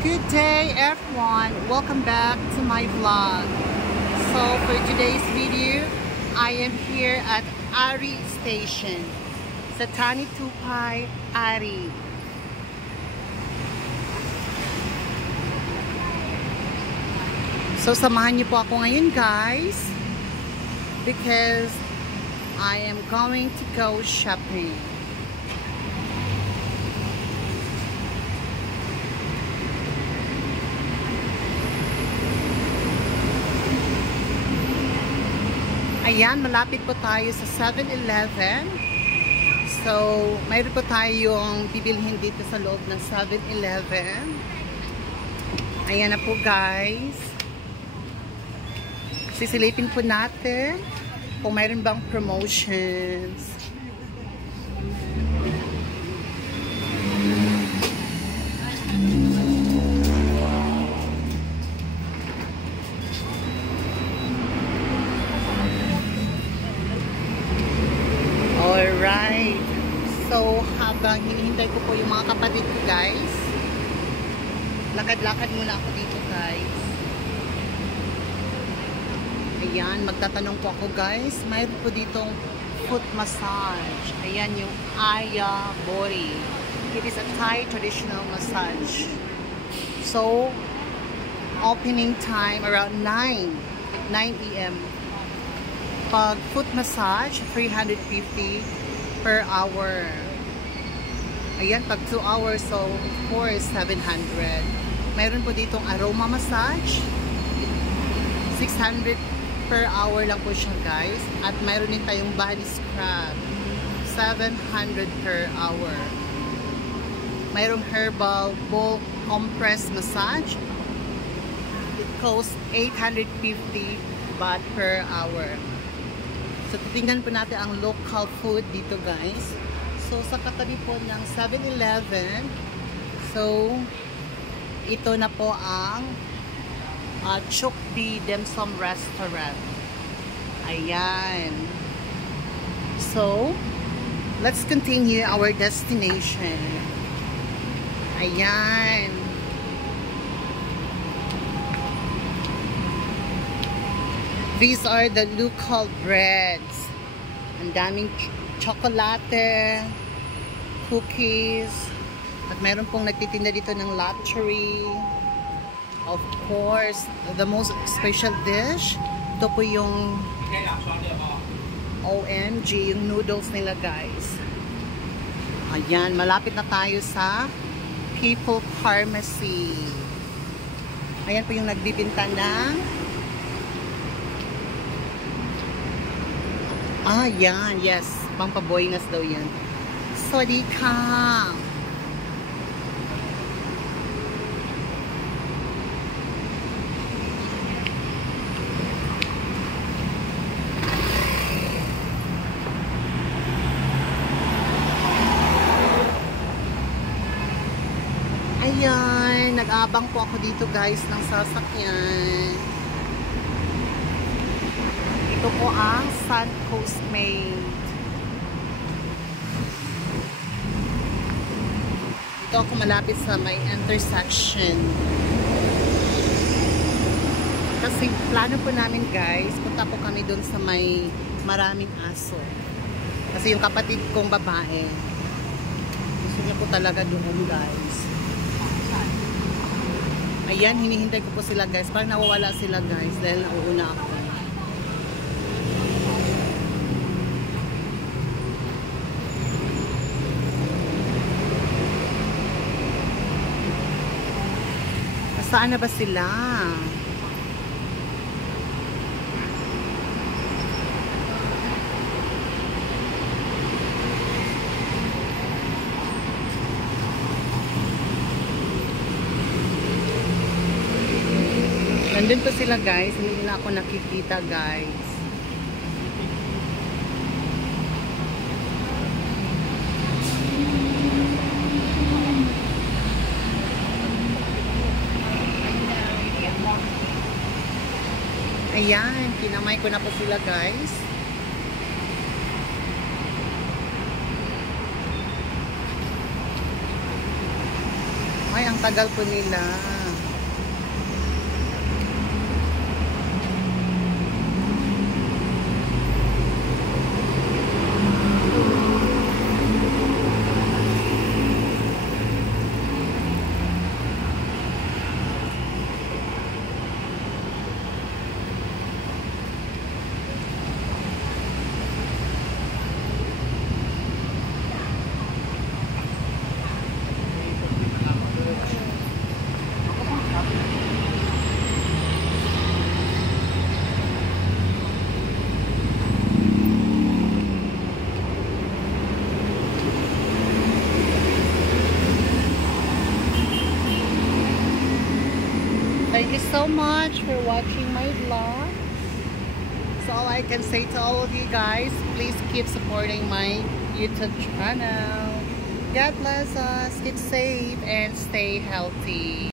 Good day everyone, welcome back to my vlog. So for today's video, I am here at Ari Station sa Tani Tupay, Ari. So samahan niyo po ako ngayon guys because I am going to go shopping. Ayan, malapit po tayo sa 7-Eleven. So, mayroon po tayong bibilhin dito sa loob ng 7-Eleven. Ayan na po guys. Sisilipin po natin kung mayroon bang promotions. Alright. So, habang hinihintay ko po yung mga kapatid ko guys, lakad-lakad muna ako dito guys. Ayan, magtatanong po ako guys. Mayroon po ditong foot massage. Ayan yung Aya Bori. It is a Thai traditional massage. So, opening time around 9 p.m. Pag foot massage, 350 per hour. Ayan, pag 2 hours, so 4 is 700. Mayroon po ditong aroma massage. 600 per hour lang po siya guys. At mayroon din tayong body scrub. 700 per hour. Mayroong herbal bulk compress massage. It costs 850 baht per hour. So, titingnan po natin ang local food dito, guys. So, sa katabi po ng 7-Eleven. So, ito na po ang Chukdi Dim Sum Restaurant. Ayan. So, let's continue our destination. Ayan. These are the local breads. Ang daming chocolate, cookies, at meron pong nagtitinda dito ng lottery. Of course, the most special dish, ito po yung OMG, yung noodles nila guys. Ayan, malapit na tayo sa People Pharmacy. Ayan po yung nagbibinta ng yan. Yes. Pampaboynas daw yan. Sorry ka. Ayan. Nag-abang po ako dito guys ng sasakyan. Ito po ang Suncoast Maid. Ito ako malapit sa may intersection. Kasi plano po namin guys, punta po kami doon sa may maraming aso. Kasi yung kapatid kong babae, gusto niya po talaga doon guys. Ayan, hinihintay ko po sila guys. Parang nawawala sila guys dahil nauuna ako. Saan na ba sila? Nandun po sila guys. Hindi nila ako nakikita guys. Ayan, kinamay ko na po sila guys. Ay, ang tagal po nila. Thank you so much for watching my vlog. So all I can say to all of you guys, please keep supporting my YouTube channel. God bless us, keep safe, and stay healthy.